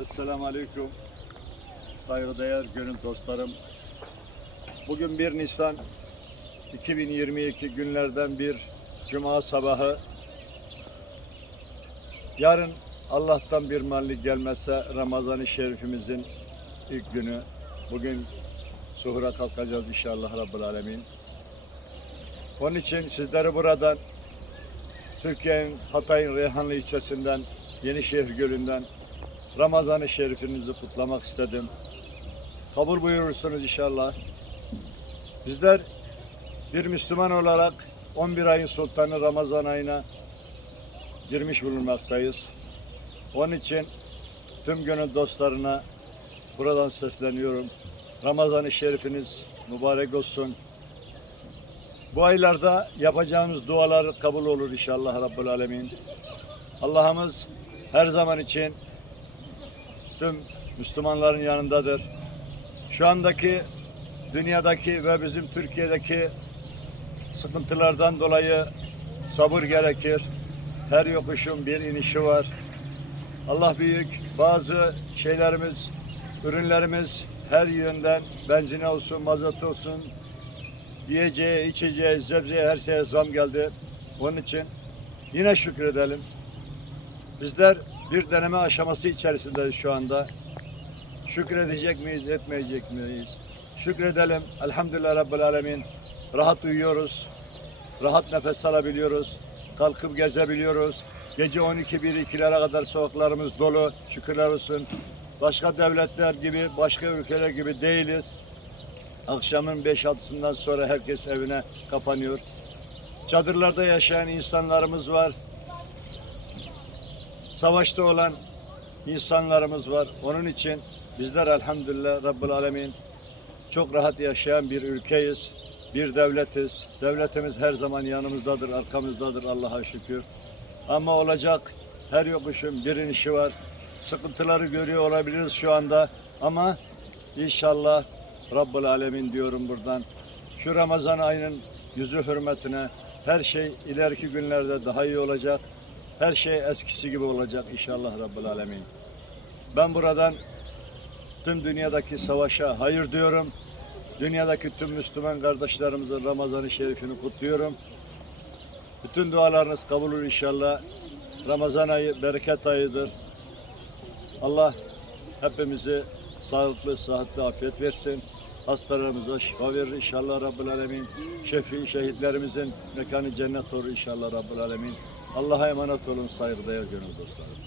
Esselamu Aleyküm. Saygıdeğer gönül dostlarım. Bugün 1 Nisan 2022 günlerden bir Cuma sabahı. Yarın Allah'tan bir mallik gelmezse Ramazan-ı Şerifimizin ilk günü. Bugün suhura kalkacağız inşallah Rabbul Alemin. Onun için sizleri buradan Türkiye'nin Hatay'ın Reyhanlı ilçesinden Yenişehir Gölü'nden Ramazan-ı Şerifinizi kutlamak istedim. Kabul buyurursunuz inşallah. Bizler bir Müslüman olarak 11 ayın sultanı Ramazan ayına girmiş bulunmaktayız. Onun için tüm gönül dostlarına buradan sesleniyorum. Ramazan-ı Şerifiniz mübarek olsun. Bu aylarda yapacağımız dualar kabul olur inşallah Rabbul Alemin. Allah'ımız her zaman için tüm Müslümanların yanındadır. Şu andaki dünyadaki ve bizim Türkiye'deki sıkıntılardan dolayı sabır gerekir. Her yokuşun bir inişi var. Allah büyük. Bazı şeylerimiz, ürünlerimiz her yönden benzine olsun, mazot olsun, yiyeceğe, içeceğe, sebzeye her şeye zam geldi. Onun için yine şükredelim. Bizler bir deneme aşaması içerisindeyiz şu anda. Şükredecek miyiz, etmeyecek miyiz? Şükredelim. Elhamdülillah Rabbil Alemin. Rahat uyuyoruz. Rahat nefes alabiliyoruz. Kalkıp gezebiliyoruz. Gece 12 1 2'lere kadar sokaklarımız dolu. Şükürler olsun. Başka devletler gibi, başka ülkeler gibi değiliz. Akşamın 5-6'sından sonra herkes evine kapanıyor. Çadırlarda yaşayan insanlarımız var. Savaşta olan insanlarımız var. Onun için bizler elhamdülillah Rabbül Alemin çok rahat yaşayan bir ülkeyiz. Bir devletiz. Devletimiz her zaman yanımızdadır, arkamızdadır Allah'a şükür. Ama olacak her yokuşun bir inişi var. Sıkıntıları görüyor olabiliriz şu anda ama inşallah Rabbul Alemin diyorum buradan. Şu Ramazan ayının yüzü hürmetine her şey ileriki günlerde daha iyi olacak. Her şey eskisi gibi olacak inşallah Rabbul Alemin. Ben buradan tüm dünyadaki savaşa hayır diyorum. Dünyadaki tüm Müslüman kardeşlerimizin Ramazan-ı Şerifini kutluyorum. Bütün dualarınız kabul olur inşallah. Ramazan ayı bereket ayıdır. Allah hepimizi sağlıklı, sıhhatli, afiyet versin. Hastalarımıza şifa verir inşallah Rabbül Alemin. Şefi şehitlerimizin mekanı cennet olur inşallah Rabbül Alemin. Allah'a emanet olun saygıdeğer gönül dostlarım.